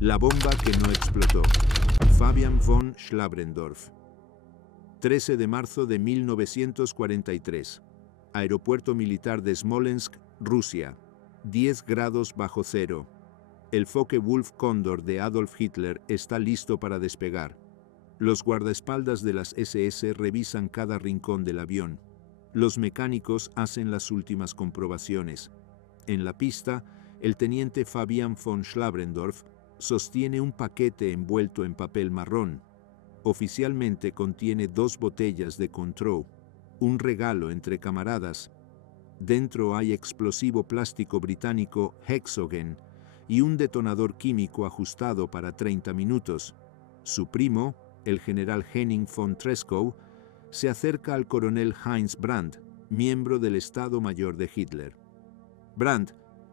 La bomba que no explotó. Fabian von Schlabrendorff. 13 de marzo de 1943. Aeropuerto militar de Smolensk, Rusia. 10 grados bajo cero. El Focke-Wulf Cóndor de Adolf Hitler está listo para despegar. Los guardaespaldas de las SS revisan cada rincón del avión. Los mecánicos hacen las últimas comprobaciones. En la pista, el teniente Fabian von Schlabrendorff sostiene un paquete envuelto en papel marrón. Oficialmente contiene 2 botellas de Cointreau, un regalo entre camaradas. Dentro hay explosivo plástico británico Hexogen y un detonador químico ajustado para 30 minutos. Su primo, el general Henning von Treschow, se acerca al coronel Heinz Brandt, miembro del Estado Mayor de Hitler. «Brandt,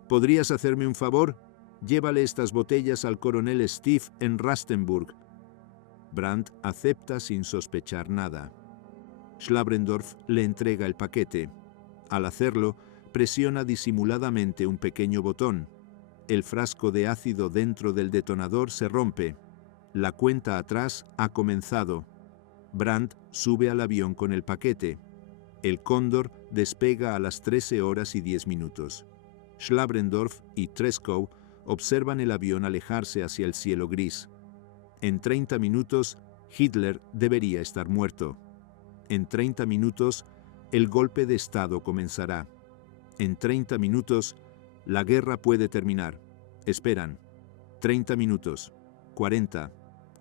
¿podrías hacerme un favor? Llévale estas botellas al coronel Steve en Rastenburg». Brandt acepta sin sospechar nada. Schlabrendorff le entrega el paquete. Al hacerlo, presiona disimuladamente un pequeño botón. El frasco de ácido dentro del detonador se rompe. La cuenta atrás ha comenzado. Brandt sube al avión con el paquete. El Cóndor despega a las 13 horas y 10 minutos. Schlabrendorff y Treschow observan el avión alejarse hacia el cielo gris. En 30 minutos, Hitler debería estar muerto. En 30 minutos, el golpe de Estado comenzará. En 30 minutos, la guerra puede terminar. Esperan. 30 minutos, 40,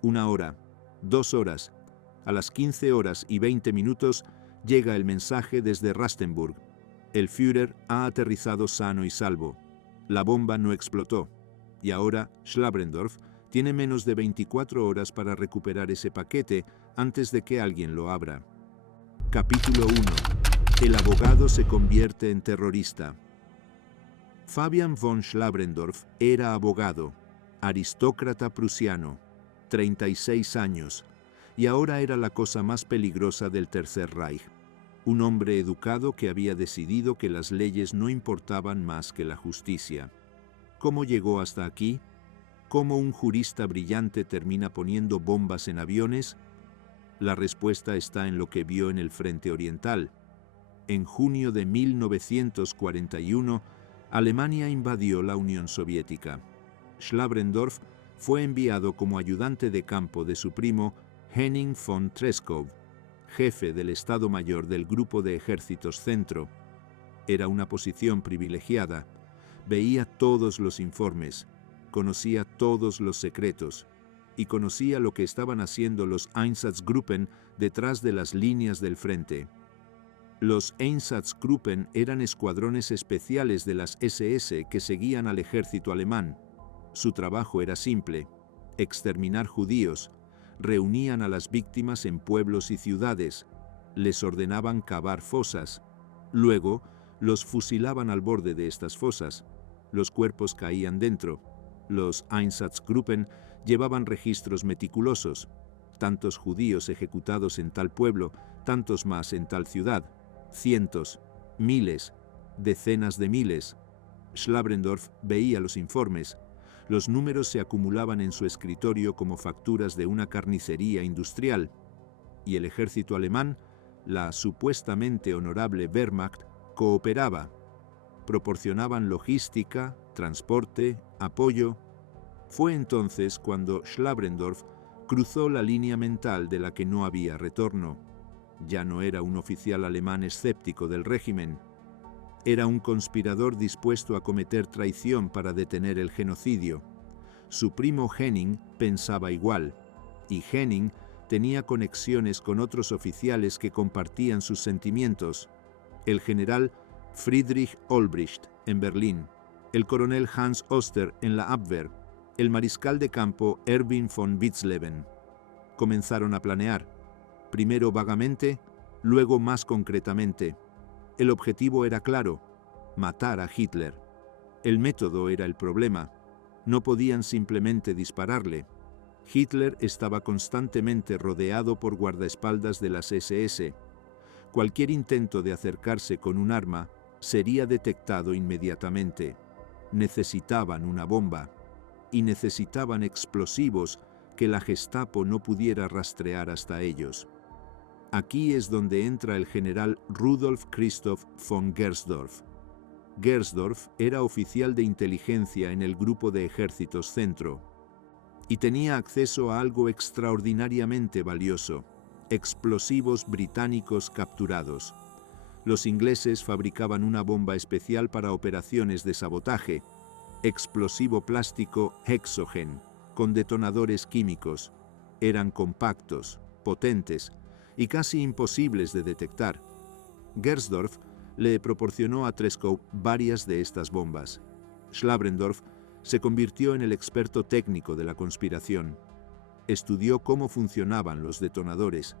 1 hora, 2 horas. A las 15 horas y 20 minutos llega el mensaje desde Rastenburg. El Führer ha aterrizado sano y salvo. La bomba no explotó. Y ahora Schlabrendorff tiene menos de 24 horas para recuperar ese paquete antes de que alguien lo abra. Capítulo 1. El abogado se convierte en terrorista. Fabian von Schlabrendorff era abogado, aristócrata prusiano, 36 años, y ahora era la cosa más peligrosa del Tercer Reich. Un hombre educado que había decidido que las leyes no importaban más que la justicia. ¿Cómo llegó hasta aquí? ¿Cómo un jurista brillante termina poniendo bombas en aviones? La respuesta está en lo que vio en el Frente Oriental. En junio de 1941, Alemania invadió la Unión Soviética. Schlabrendorff fue enviado como ayudante de campo de su primo Henning von Treschow, jefe del Estado Mayor del Grupo de Ejércitos Centro. Era una posición privilegiada. Veía todos los informes, conocía todos los secretos y conocía lo que estaban haciendo los Einsatzgruppen detrás de las líneas del frente. Los Einsatzgruppen eran escuadrones especiales de las SS que seguían al ejército alemán. Su trabajo era simple: exterminar judíos. Reunían a las víctimas en pueblos y ciudades, les ordenaban cavar fosas. Luego, los fusilaban al borde de estas fosas. Los cuerpos caían dentro. Los Einsatzgruppen llevaban registros meticulosos. Tantos judíos ejecutados en tal pueblo, tantos más en tal ciudad. Cientos, miles, decenas de miles. Schlabrendorff veía los informes. Los números se acumulaban en su escritorio como facturas de una carnicería industrial. Y el ejército alemán, la supuestamente honorable Wehrmacht, cooperaba. Proporcionaban logística, transporte, apoyo. Fue entonces cuando Schlabrendorff cruzó la línea mental de la que no había retorno. Ya no era un oficial alemán escéptico del régimen. Era un conspirador dispuesto a cometer traición para detener el genocidio. Su primo Henning pensaba igual, y Henning tenía conexiones con otros oficiales que compartían sus sentimientos. El general Friedrich Olbricht en Berlín, el coronel Hans Oster en la Abwehr, el mariscal de campo Erwin von Witzleben. Comenzaron a planear, primero vagamente, luego más concretamente. El objetivo era claro: matar a Hitler. El método era el problema. No podían simplemente dispararle. Hitler estaba constantemente rodeado por guardaespaldas de las SS. Cualquier intento de acercarse con un arma sería detectado inmediatamente. Necesitaban una bomba. y necesitaban explosivos que la Gestapo no pudiera rastrear hasta ellos. Aquí es donde entra el general Rudolf Christoph von Gersdorff. Gersdorff era oficial de inteligencia en el Grupo de Ejércitos Centro y tenía acceso a algo extraordinariamente valioso: explosivos británicos capturados. Los ingleses fabricaban una bomba especial para operaciones de sabotaje, explosivo plástico Hexogen, con detonadores químicos. Eran compactos, potentes y casi imposibles de detectar. Gersdorff le proporcionó a Treskov varias de estas bombas. Schlabrendorff se convirtió en el experto técnico de la conspiración. Estudió cómo funcionaban los detonadores,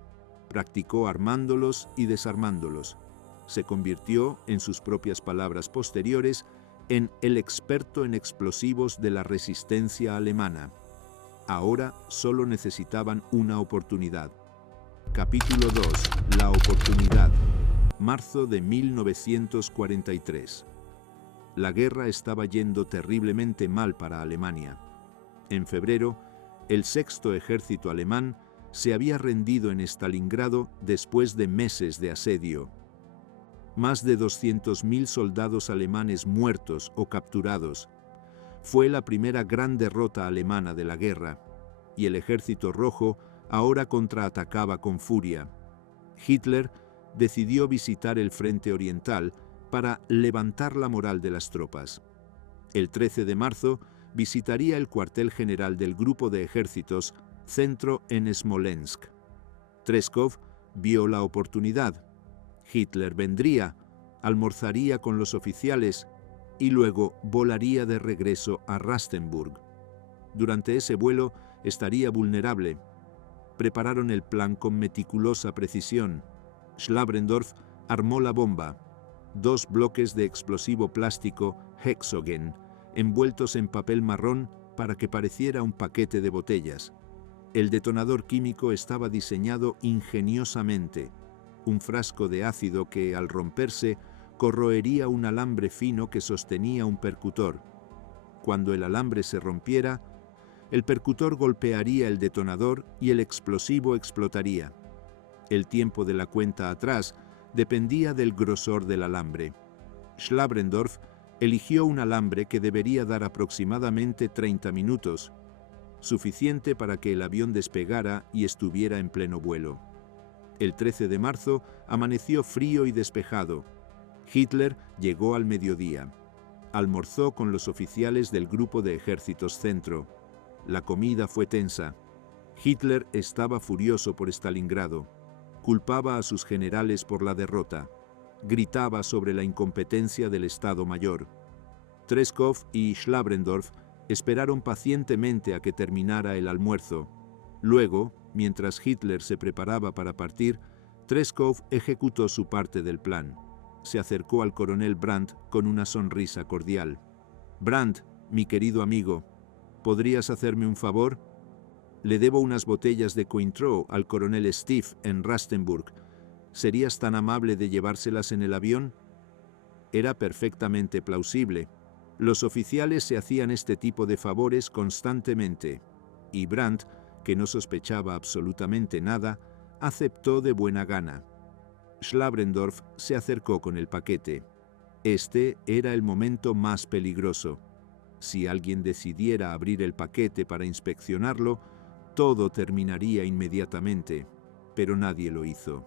practicó armándolos y desarmándolos. Se convirtió, en sus propias palabras posteriores, en el experto en explosivos de la resistencia alemana. Ahora solo necesitaban una oportunidad. Capítulo 2. La oportunidad. Marzo de 1943. La guerra estaba yendo terriblemente mal para Alemania. En febrero, el Sexto Ejército alemán se había rendido en Stalingrado después de meses de asedio. Más de 200.000 soldados alemanes muertos o capturados. Fue la primera gran derrota alemana de la guerra, y el Ejército Rojo ahora contraatacaba con furia. Hitler decidió visitar el frente oriental para levantar la moral de las tropas. El 13 de marzo visitaría el cuartel general del Grupo de Ejércitos Centro en Smolensk. Treskov vio la oportunidad. Hitler vendría, almorzaría con los oficiales y luego volaría de regreso a Rastenburg. Durante ese vuelo estaría vulnerable. Prepararon el plan con meticulosa precisión. Schlabrendorff armó la bomba, 2 bloques de explosivo plástico Hexogen, envueltos en papel marrón para que pareciera un paquete de botellas. El detonador químico estaba diseñado ingeniosamente, un frasco de ácido que, al romperse, corroería un alambre fino que sostenía un percutor. Cuando el alambre se rompiera, el percutor golpearía el detonador y el explosivo explotaría. El tiempo de la cuenta atrás dependía del grosor del alambre. Schlabrendorff eligió un alambre que debería dar aproximadamente 30 minutos, suficiente para que el avión despegara y estuviera en pleno vuelo. El 13 de marzo amaneció frío y despejado. Hitler llegó al mediodía. Almorzó con los oficiales del Grupo de Ejércitos Centro. La comida fue tensa. Hitler estaba furioso por Stalingrado. Culpaba a sus generales por la derrota. Gritaba sobre la incompetencia del Estado Mayor. Treskov y Schlabrendorff esperaron pacientemente a que terminara el almuerzo. Luego, mientras Hitler se preparaba para partir, Treskov ejecutó su parte del plan. Se acercó al coronel Brandt con una sonrisa cordial. «Brandt, mi querido amigo, ¿podrías hacerme un favor? Le debo unas botellas de Cointreau al coronel Steve en Rastenburg. ¿Serías tan amable de llevárselas en el avión?» Era perfectamente plausible. Los oficiales se hacían este tipo de favores constantemente, y Brandt, que no sospechaba absolutamente nada, aceptó de buena gana. Schlabrendorff se acercó con el paquete. Este era el momento más peligroso. Si alguien decidiera abrir el paquete para inspeccionarlo, todo terminaría inmediatamente, pero nadie lo hizo.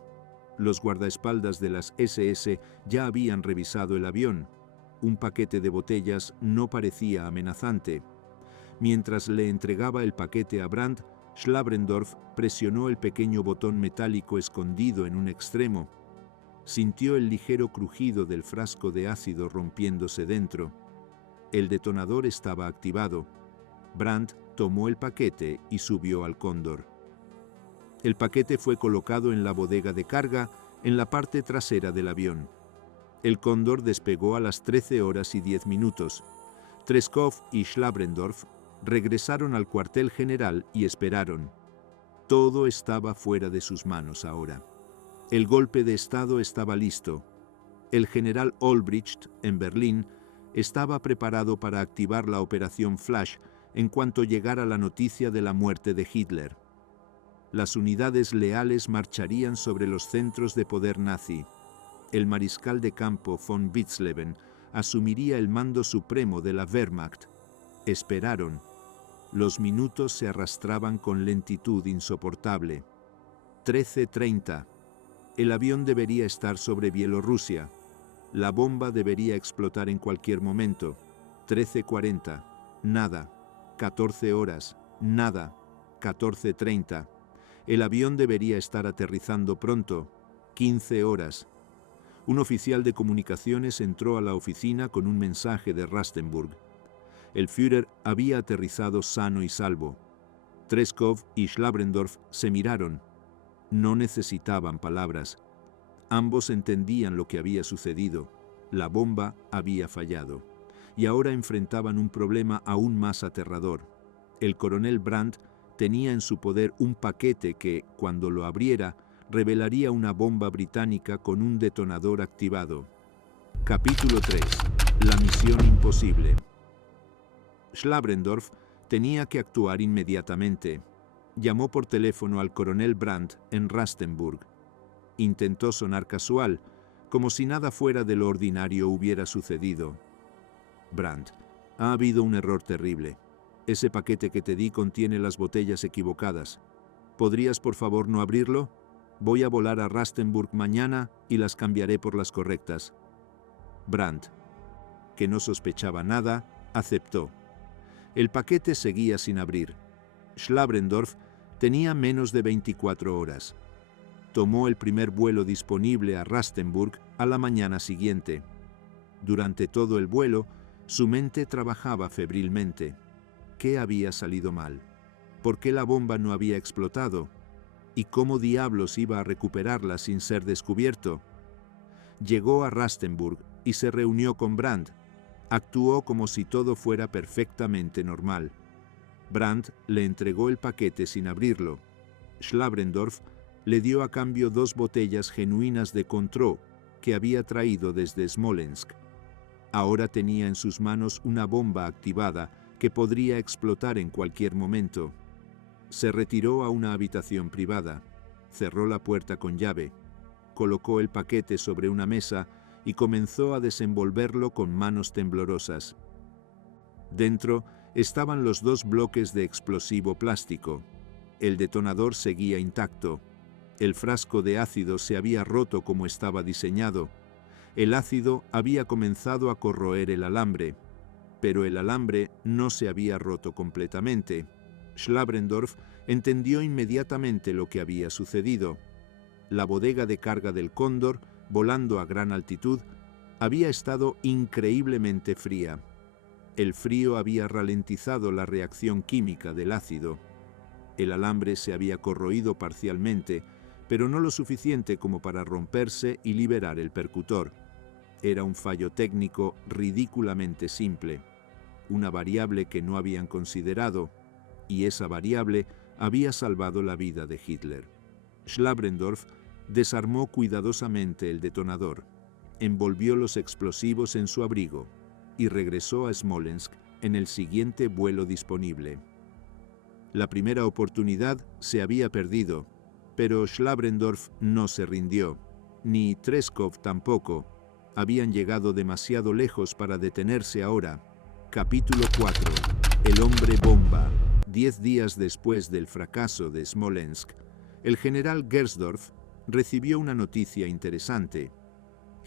Los guardaespaldas de las SS ya habían revisado el avión. Un paquete de botellas no parecía amenazante. Mientras le entregaba el paquete a Brandt, Schlabrendorff presionó el pequeño botón metálico escondido en un extremo. Sintió el ligero crujido del frasco de ácido rompiéndose dentro. El detonador estaba activado. Brandt tomó el paquete y subió al Cóndor. El paquete fue colocado en la bodega de carga en la parte trasera del avión. El Cóndor despegó a las 13:10. Treskov y Schlabrendorff regresaron al cuartel general y esperaron. Todo estaba fuera de sus manos ahora. El golpe de Estado estaba listo. El general Olbricht, en Berlín, estaba preparado para activar la operación Flash en cuanto llegara la noticia de la muerte de Hitler. Las unidades leales marcharían sobre los centros de poder nazi. El mariscal de campo von Witzleben asumiría el mando supremo de la Wehrmacht. Esperaron. Los minutos se arrastraban con lentitud insoportable. 13:30. El avión debería estar sobre Bielorrusia. La bomba debería explotar en cualquier momento. 13:40. Nada. 14 horas. Nada. 14:30. El avión debería estar aterrizando pronto. 15 horas. Un oficial de comunicaciones entró a la oficina con un mensaje de Rastenburg. El Führer había aterrizado sano y salvo. Treskov y Schlabrendorf se miraron. No necesitaban palabras. Ambos entendían lo que había sucedido. La bomba había fallado. Y ahora enfrentaban un problema aún más aterrador. El coronel Brandt tenía en su poder un paquete que, cuando lo abriera, revelaría una bomba británica con un detonador activado. Capítulo 3. La misión imposible. Schlabrendorf tenía que actuar inmediatamente. Llamó por teléfono al coronel Brandt en Rastenburg. Intentó sonar casual, como si nada fuera de lo ordinario hubiera sucedido. Brandt, ha habido un error terrible. Ese paquete que te di contiene las botellas equivocadas. ¿Podrías por favor no abrirlo? Voy a volar a Rastenburg mañana y las cambiaré por las correctas. Brandt, que no sospechaba nada, aceptó. El paquete seguía sin abrir. Schlabrendorf tenía menos de 24 horas. Tomó el primer vuelo disponible a Rastenburg a la mañana siguiente. Durante todo el vuelo, su mente trabajaba febrilmente. ¿Qué había salido mal? ¿Por qué la bomba no había explotado? ¿Y cómo diablos iba a recuperarla sin ser descubierto? Llegó a Rastenburg y se reunió con Brandt. Actuó como si todo fuera perfectamente normal. Brandt le entregó el paquete sin abrirlo. Schlabrendorf le dio a cambio 2 botellas genuinas de Cointreau que había traído desde Smolensk. Ahora tenía en sus manos una bomba activada que podría explotar en cualquier momento. Se retiró a una habitación privada, cerró la puerta con llave, colocó el paquete sobre una mesa y comenzó a desenvolverlo con manos temblorosas. Dentro estaban los 2 bloques de explosivo plástico. El detonador seguía intacto. El frasco de ácido se había roto como estaba diseñado. El ácido había comenzado a corroer el alambre, pero el alambre no se había roto completamente. Schlabrendorf entendió inmediatamente lo que había sucedido. La bodega de carga del Cóndor, volando a gran altitud, había estado increíblemente fría. El frío había ralentizado la reacción química del ácido. El alambre se había corroído parcialmente, pero no lo suficiente como para romperse y liberar el percutor. Era un fallo técnico ridículamente simple, una variable que no habían considerado, y esa variable había salvado la vida de Hitler. Schlabrendorf desarmó cuidadosamente el detonador, envolvió los explosivos en su abrigo y regresó a Smolensk en el siguiente vuelo disponible. La primera oportunidad se había perdido, pero Schlabrendorf no se rindió, ni Treskov tampoco. Habían llegado demasiado lejos para detenerse ahora. Capítulo 4. El hombre bomba. 10 días después del fracaso de Smolensk, el general Gersdorf recibió una noticia interesante.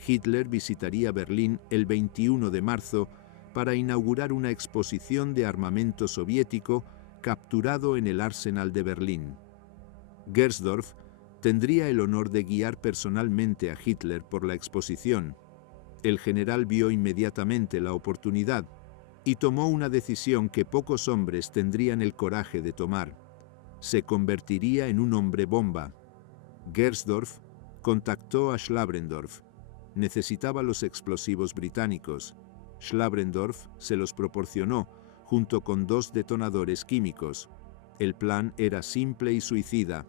Hitler visitaría Berlín el 21 de marzo para inaugurar una exposición de armamento soviético capturado en el Arsenal de Berlín. Gersdorf tendría el honor de guiar personalmente a Hitler por la exposición. El general vio inmediatamente la oportunidad y tomó una decisión que pocos hombres tendrían el coraje de tomar. Se convertiría en un hombre bomba. Gersdorf contactó a Schlabrendorf. Necesitaba los explosivos británicos. Schlabrendorf se los proporcionó, junto con 2 detonadores químicos. El plan era simple y suicida.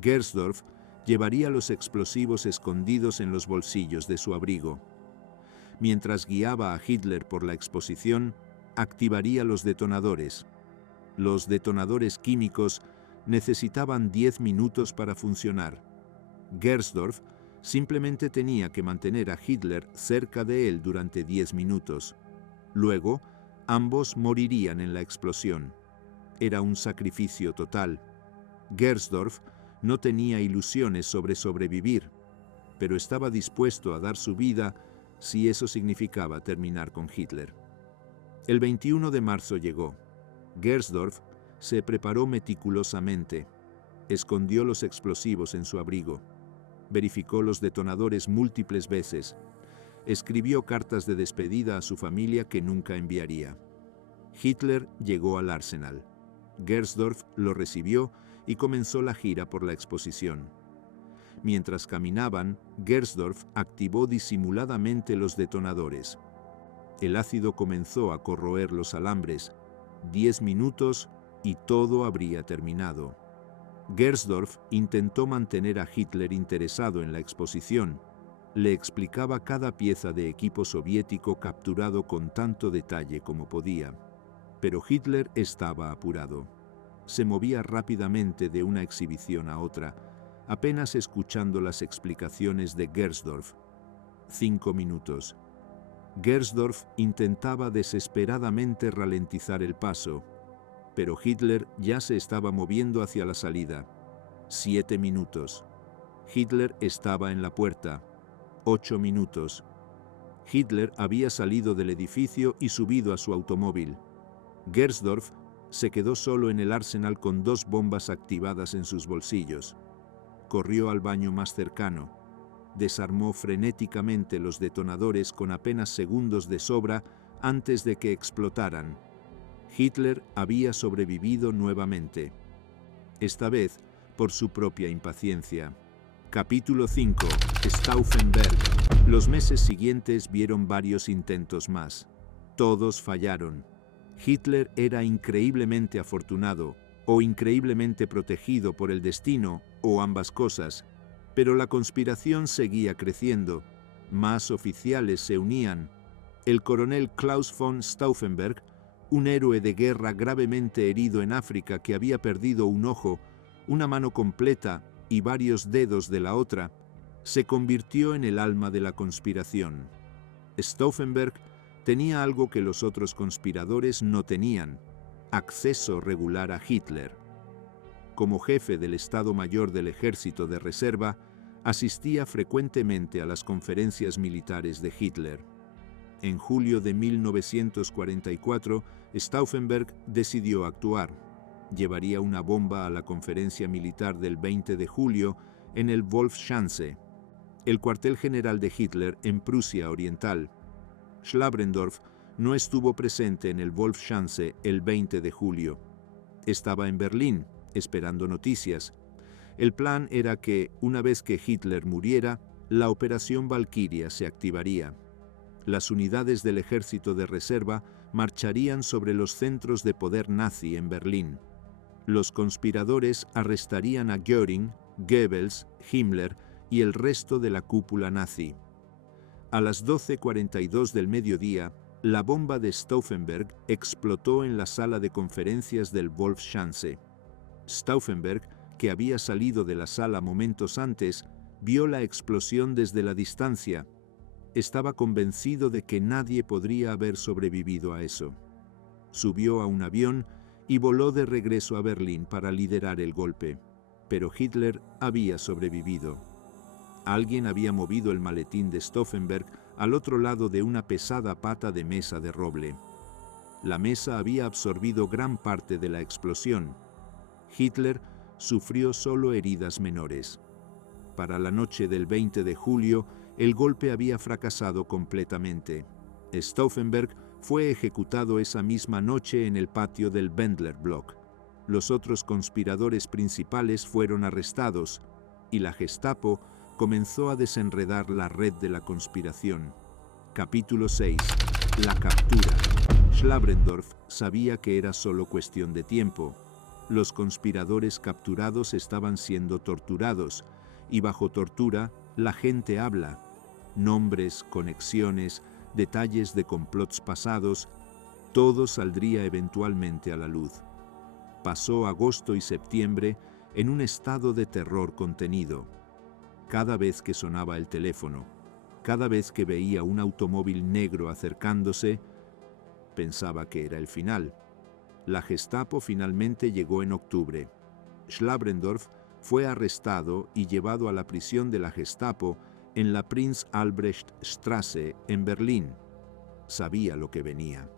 Gersdorf llevaría los explosivos escondidos en los bolsillos de su abrigo. Mientras guiaba a Hitler por la exposición, activaría los detonadores. Los detonadores químicos necesitaban 10 minutos para funcionar. Gersdorf simplemente tenía que mantener a Hitler cerca de él durante 10 minutos. Luego, ambos morirían en la explosión. Era un sacrificio total. Gersdorf no tenía ilusiones sobre sobrevivir, pero estaba dispuesto a dar su vida si eso significaba terminar con Hitler. El 21 de marzo llegó. Gersdorf se preparó meticulosamente. Escondió los explosivos en su abrigo. Verificó los detonadores múltiples veces. Escribió cartas de despedida a su familia que nunca enviaría. Hitler llegó al Arsenal. Gersdorf lo recibió y comenzó la gira por la exposición. Mientras caminaban, Gersdorf activó disimuladamente los detonadores. El ácido comenzó a corroer los alambres. 10 minutos y todo habría terminado. Gersdorf intentó mantener a Hitler interesado en la exposición. Le explicaba cada pieza de equipo soviético capturado con tanto detalle como podía. Pero Hitler estaba apurado. Se movía rápidamente de una exhibición a otra, apenas escuchando las explicaciones de Gersdorf. 5 minutos. Gersdorf intentaba desesperadamente ralentizar el paso, pero Hitler ya se estaba moviendo hacia la salida. 7 minutos. Hitler estaba en la puerta. 8 minutos. Hitler había salido del edificio y subido a su automóvil. Gersdorf se quedó solo en el Arsenal con 2 bombas activadas en sus bolsillos. Corrió al baño más cercano. Desarmó frenéticamente los detonadores con apenas segundos de sobra antes de que explotaran. Hitler había sobrevivido nuevamente. Esta vez por su propia impaciencia. Capítulo 5. Stauffenberg. Los meses siguientes vieron varios intentos más. Todos fallaron. Hitler era increíblemente afortunado, o increíblemente protegido por el destino, o ambas cosas, pero la conspiración seguía creciendo. Más oficiales se unían. El coronel Klaus von Stauffenberg, un héroe de guerra gravemente herido en África que había perdido un ojo, una mano completa y varios dedos de la otra, se convirtió en el alma de la conspiración. Stauffenberg tenía algo que los otros conspiradores no tenían: acceso regular a Hitler. Como jefe del Estado Mayor del Ejército de Reserva, asistía frecuentemente a las conferencias militares de Hitler. En julio de 1944, Stauffenberg decidió actuar. Llevaría una bomba a la conferencia militar del 20 de julio en el Wolfschanze, el cuartel general de Hitler en Prusia Oriental. Schlabrendorf no estuvo presente en el Wolfschanze el 20 de julio. Estaba en Berlín, esperando noticias. El plan era que, una vez que Hitler muriera, la Operación Valquiria se activaría. Las unidades del ejército de reserva marcharían sobre los centros de poder nazi en Berlín. Los conspiradores arrestarían a Göring, Goebbels, Himmler y el resto de la cúpula nazi. A las 12:42 del mediodía, la bomba de Stauffenberg explotó en la sala de conferencias del Wolfschanze. Stauffenberg, que había salido de la sala momentos antes, vio la explosión desde la distancia. Estaba convencido de que nadie podría haber sobrevivido a eso. Subió a un avión y voló de regreso a Berlín para liderar el golpe. Pero Hitler había sobrevivido. Alguien había movido el maletín de Stauffenberg al otro lado de una pesada pata de mesa de roble. La mesa había absorbido gran parte de la explosión. Hitler sufrió solo heridas menores. Para la noche del 20 de julio, el golpe había fracasado completamente. Stauffenberg fue ejecutado esa misma noche en el patio del Wendler-Block. Los otros conspiradores principales fueron arrestados y la Gestapo comenzó a desenredar la red de la conspiración. Capítulo 6. La captura. Schlabrendorf sabía que era solo cuestión de tiempo. Los conspiradores capturados estaban siendo torturados, y bajo tortura la gente habla. Nombres, conexiones, detalles de complots pasados. Todo saldría eventualmente a la luz. Pasó agosto y septiembre en un estado de terror contenido. Cada vez que sonaba el teléfono, cada vez que veía un automóvil negro acercándose, pensaba que era el final. La Gestapo finalmente llegó en octubre. Schlabrendorff fue arrestado y llevado a la prisión de la Gestapo en la Prinz Albrecht Straße en Berlín. Sabía lo que venía.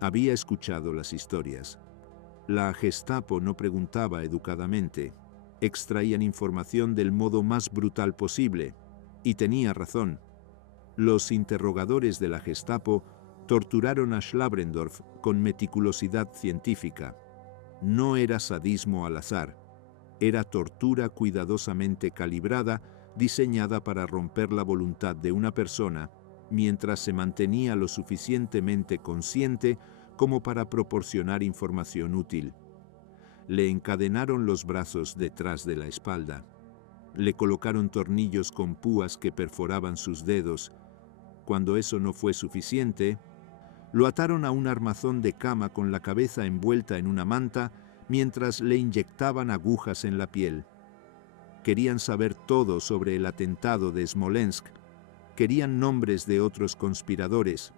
Había escuchado las historias. La Gestapo no preguntaba educadamente. Extraían información del modo más brutal posible. Y tenía razón. Los interrogadores de la Gestapo torturaron a Schlabrendorff con meticulosidad científica. No era sadismo al azar. Era tortura cuidadosamente calibrada, diseñada para romper la voluntad de una persona mientras se mantenía lo suficientemente consciente como para proporcionar información útil. Le encadenaron los brazos detrás de la espalda. Le colocaron tornillos con púas que perforaban sus dedos. Cuando eso no fue suficiente, lo ataron a un armazón de cama con la cabeza envuelta en una manta mientras le inyectaban agujas en la piel. Querían saber todo sobre el atentado de Smolensk. Querían nombres de otros conspiradores.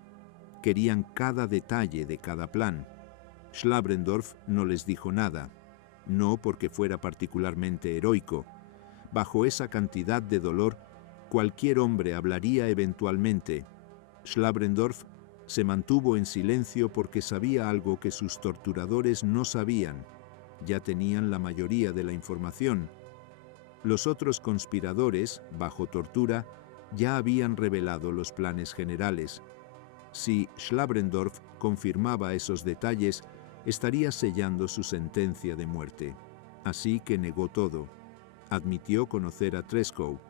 Querían cada detalle de cada plan. Schlabrendorff no les dijo nada. No porque fuera particularmente heroico. Bajo esa cantidad de dolor, cualquier hombre hablaría eventualmente. Schlabrendorff se mantuvo en silencio porque sabía algo que sus torturadores no sabían. Ya tenían la mayoría de la información. Los otros conspiradores, bajo tortura, ya habían revelado los planes generales. Si Schlabrendorff confirmaba esos detalles, estaría sellando su sentencia de muerte. Así que negó todo. Admitió conocer a Treschow,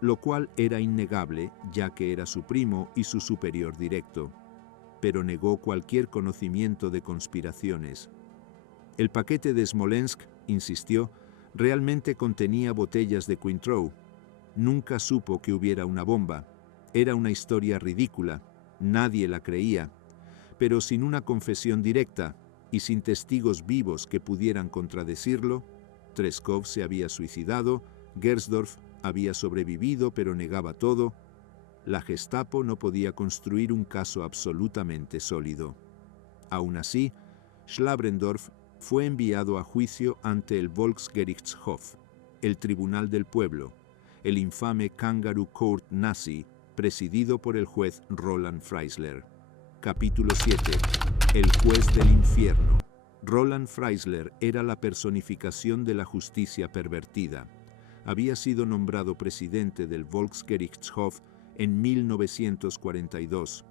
lo cual era innegable, ya que era su primo y su superior directo. Pero negó cualquier conocimiento de conspiraciones. El paquete de Smolensk, insistió, realmente contenía botellas de Cointreau. Nunca supo que hubiera una bomba. Era una historia ridícula. Nadie la creía. Pero sin una confesión directa y sin testigos vivos que pudieran contradecirlo, Treskov se había suicidado, Gersdorff había sobrevivido pero negaba todo. La Gestapo no podía construir un caso absolutamente sólido. Aún así, Schlabrendorff fue enviado a juicio ante el Volksgerichtshof, el Tribunal del Pueblo, el infame Kangaroo Court nazi, presidido por el juez Roland Freisler. Capítulo 7. El juez del infierno. Roland Freisler era la personificación de la justicia pervertida. Había sido nombrado presidente del Volksgerichtshof en 1942.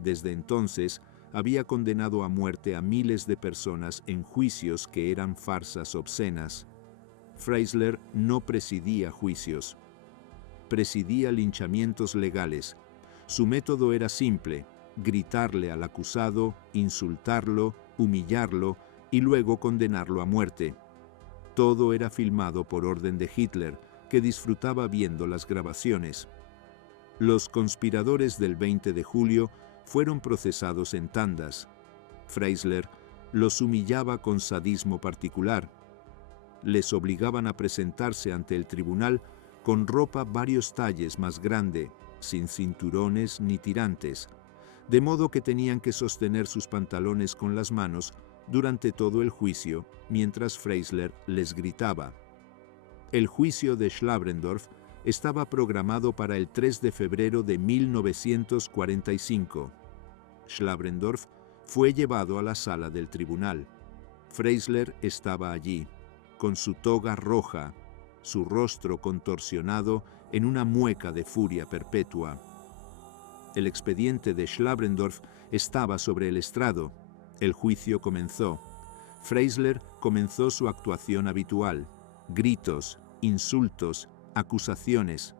Desde entonces, había condenado a muerte a miles de personas en juicios que eran farsas obscenas. Freisler no presidía juicios. Presidía linchamientos legales. Su método era simple: gritarle al acusado, insultarlo, humillarlo y luego condenarlo a muerte. Todo era filmado por orden de Hitler, que disfrutaba viendo las grabaciones. Los conspiradores del 20 de julio fueron procesados en tandas. Freisler los humillaba con sadismo particular. Les obligaban a presentarse ante el tribunal con ropa varios talles más grande, sin cinturones ni tirantes, de modo que tenían que sostener sus pantalones con las manos durante todo el juicio, mientras Freisler les gritaba. El juicio de Schlabrendorff estaba programado para el 3 de febrero de 1945. Schlabrendorff fue llevado a la sala del tribunal. Freisler estaba allí, con su toga roja, su rostro contorsionado en una mueca de furia perpetua. El expediente de Schlabrendorff estaba sobre el estrado. El juicio comenzó. Freisler comenzó su actuación habitual: gritos, insultos, acusaciones.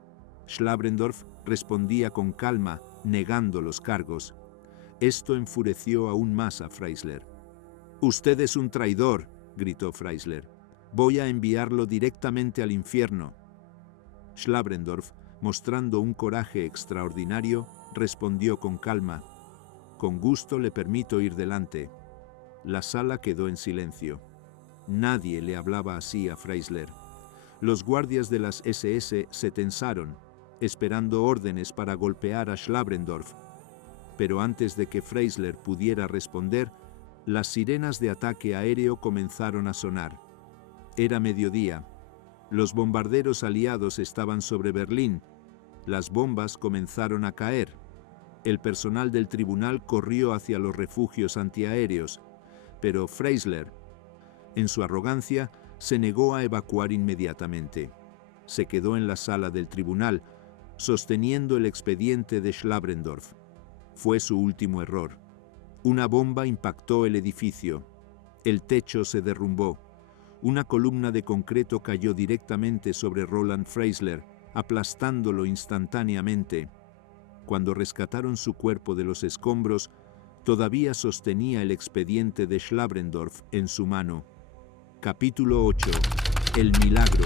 Schlabrendorff respondía con calma, negando los cargos. Esto enfureció aún más a Freisler. «Usted es un traidor», gritó Freisler. «Voy a enviarlo directamente al infierno». Schlabrendorff, mostrando un coraje extraordinario, respondió con calma: Con gusto le permito ir delante. La sala quedó en silencio. Nadie le hablaba así a Freisler. Los guardias de las SS se tensaron, esperando órdenes para golpear a Schlabrendorff. Pero antes de que Freisler pudiera responder, las sirenas de ataque aéreo comenzaron a sonar. Era mediodía. Los bombarderos aliados estaban sobre Berlín. Las bombas comenzaron a caer. El personal del tribunal corrió hacia los refugios antiaéreos, pero Freisler, en su arrogancia, se negó a evacuar inmediatamente. Se quedó en la sala del tribunal, sosteniendo el expediente de Schlabrendorff. Fue su último error. Una bomba impactó el edificio. El techo se derrumbó. Una columna de concreto cayó directamente sobre Roland Freisler, aplastándolo instantáneamente. Cuando rescataron su cuerpo de los escombros, todavía sostenía el expediente de Schlabrendorff en su mano. Capítulo 8. El milagro.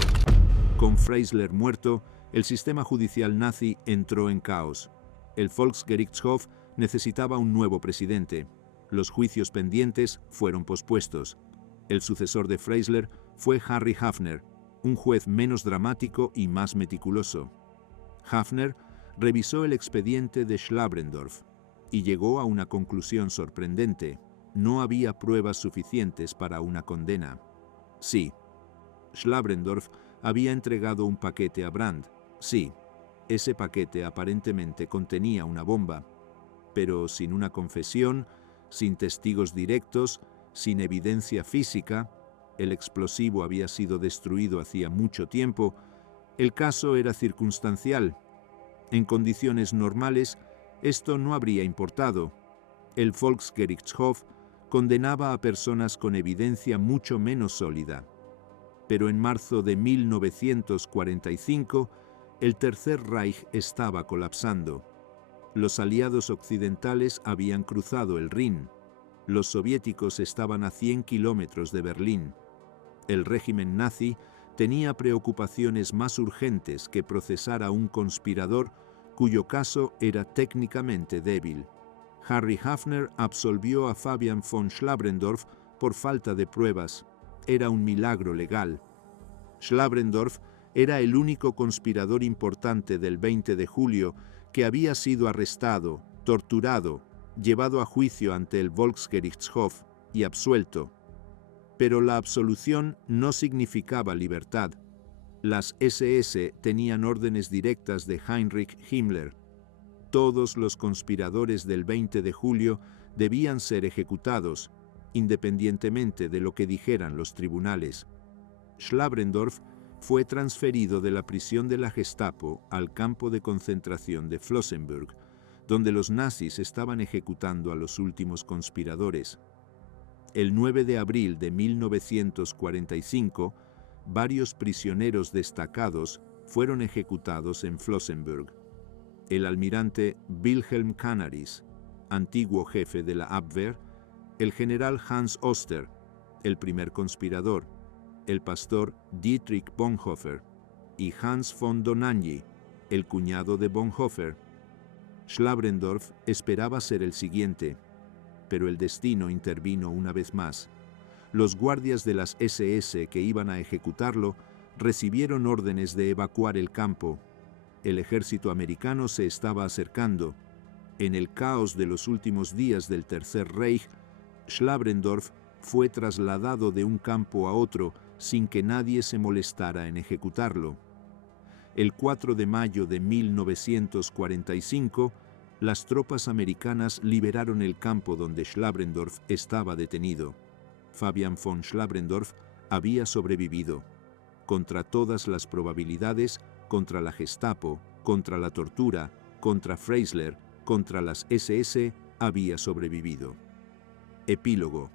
Con Freisler muerto, el sistema judicial nazi entró en caos. El Volksgerichtshof necesitaba un nuevo presidente. Los juicios pendientes fueron pospuestos. El sucesor de Freisler fue Harry Hafner, un juez menos dramático y más meticuloso. Hafner revisó el expediente de Schlabrendorff y llegó a una conclusión sorprendente. No había pruebas suficientes para una condena. Sí, Schlabrendorff había entregado un paquete a Brandt. Sí, ese paquete aparentemente contenía una bomba, pero sin una confesión, sin testigos directos, sin evidencia física, el explosivo había sido destruido hacía mucho tiempo, el caso era circunstancial. En condiciones normales, esto no habría importado. El Volksgerichtshof condenaba a personas con evidencia mucho menos sólida. Pero en marzo de 1945, el Tercer Reich estaba colapsando. Los aliados occidentales habían cruzado el Rin. Los soviéticos estaban a 100 kilómetros de Berlín. El régimen nazi tenía preocupaciones más urgentes que procesar a un conspirador cuyo caso era técnicamente débil. Harry Hafner absolvió a Fabian von Schlabrendorff por falta de pruebas. Era un milagro legal. Schlabrendorff era el único conspirador importante del 20 de julio que había sido arrestado, torturado, llevado a juicio ante el Volksgerichtshof y absuelto. Pero la absolución no significaba libertad. Las SS tenían órdenes directas de Heinrich Himmler. Todos los conspiradores del 20 de julio debían ser ejecutados, independientemente de lo que dijeran los tribunales. Schlabrendorff fue transferido de la prisión de la Gestapo al campo de concentración de Flossenbürg, donde los nazis estaban ejecutando a los últimos conspiradores. El 9 de abril de 1945, varios prisioneros destacados fueron ejecutados en Flossenbürg. El almirante Wilhelm Canaris, antiguo jefe de la Abwehr, el general Hans Oster, el primer conspirador, el pastor Dietrich Bonhoeffer y Hans von Dohnanyi, el cuñado de Bonhoeffer. Schlabrendorff esperaba ser el siguiente, pero el destino intervino una vez más. Los guardias de las SS que iban a ejecutarlo recibieron órdenes de evacuar el campo. El ejército americano se estaba acercando. En el caos de los últimos días del Tercer Reich, Schlabrendorff fue trasladado de un campo a otro sin que nadie se molestara en ejecutarlo. El 4 de mayo de 1945, las tropas americanas liberaron el campo donde Schlabrendorff estaba detenido. Fabian von Schlabrendorff había sobrevivido. Contra todas las probabilidades, contra la Gestapo, contra la tortura, contra Freisler, contra las SS, había sobrevivido. Epílogo.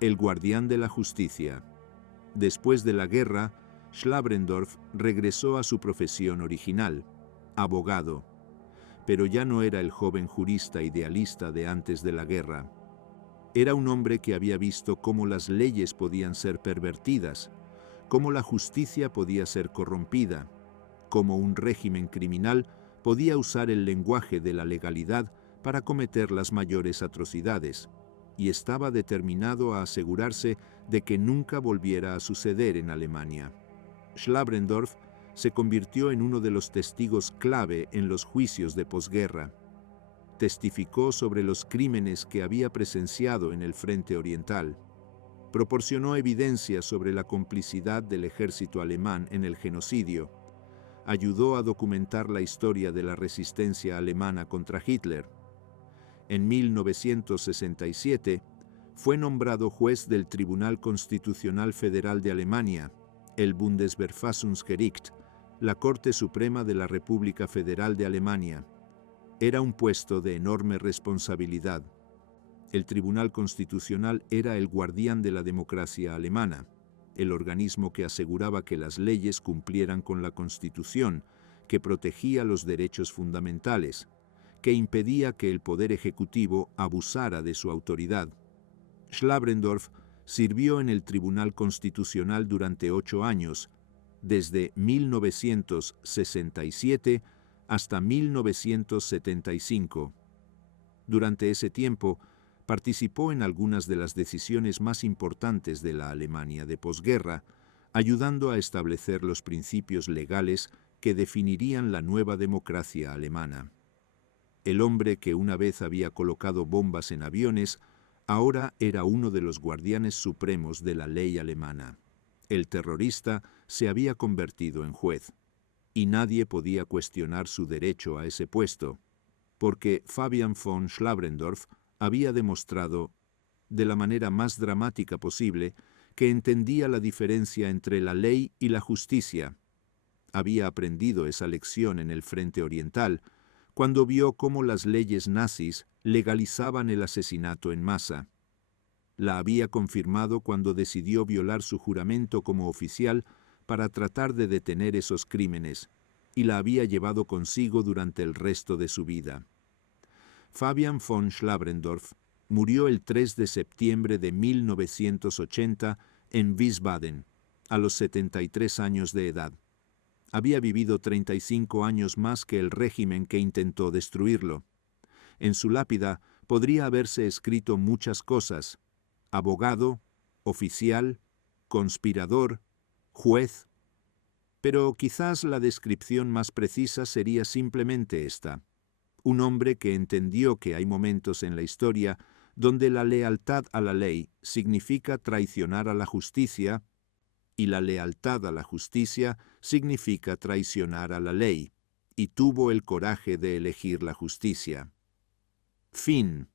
El guardián de la justicia. Después de la guerra, Schlabrendorff regresó a su profesión original, abogado, pero ya no era el joven jurista idealista de antes de la guerra. Era un hombre que había visto cómo las leyes podían ser pervertidas, cómo la justicia podía ser corrompida, cómo un régimen criminal podía usar el lenguaje de la legalidad para cometer las mayores atrocidades, y estaba determinado a asegurarse de que nunca volviera a suceder en Alemania. Schlabrendorff se convirtió en uno de los testigos clave en los juicios de posguerra. Testificó sobre los crímenes que había presenciado en el Frente Oriental. Proporcionó evidencia sobre la complicidad del ejército alemán en el genocidio. Ayudó a documentar la historia de la resistencia alemana contra Hitler. En 1967, fue nombrado juez del Tribunal Constitucional Federal de Alemania, el Bundesverfassungsgericht, la Corte Suprema de la República Federal de Alemania. Era un puesto de enorme responsabilidad. El Tribunal Constitucional era el guardián de la democracia alemana, el organismo que aseguraba que las leyes cumplieran con la Constitución, que protegía los derechos fundamentales, que impedía que el Poder Ejecutivo abusara de su autoridad. Schlabrendorff sirvió en el Tribunal Constitucional durante 8 años, desde 1967 hasta 1975. Durante ese tiempo, participó en algunas de las decisiones más importantes de la Alemania de posguerra, ayudando a establecer los principios legales que definirían la nueva democracia alemana. El hombre que una vez había colocado bombas en aviones, ahora era uno de los guardianes supremos de la ley alemana. El terrorista se había convertido en juez, y nadie podía cuestionar su derecho a ese puesto, porque Fabian von Schlabrendorff había demostrado, de la manera más dramática posible, que entendía la diferencia entre la ley y la justicia. Había aprendido esa lección en el Frente Oriental, cuando vio cómo las leyes nazis legalizaban el asesinato en masa. La había confirmado cuando decidió violar su juramento como oficial para tratar de detener esos crímenes, y la había llevado consigo durante el resto de su vida. Fabian von Schlabrendorff murió el 3 de septiembre de 1980 en Wiesbaden, a los 73 años de edad. Había vivido 35 años más que el régimen que intentó destruirlo. En su lápida podría haberse escrito muchas cosas: abogado, oficial, conspirador, juez. Pero quizás la descripción más precisa sería simplemente esta: un hombre que entendió que hay momentos en la historia donde la lealtad a la ley significa traicionar a la justicia, y la lealtad a la justicia significa traicionar a la ley, y tuvo el coraje de elegir la justicia. Fin.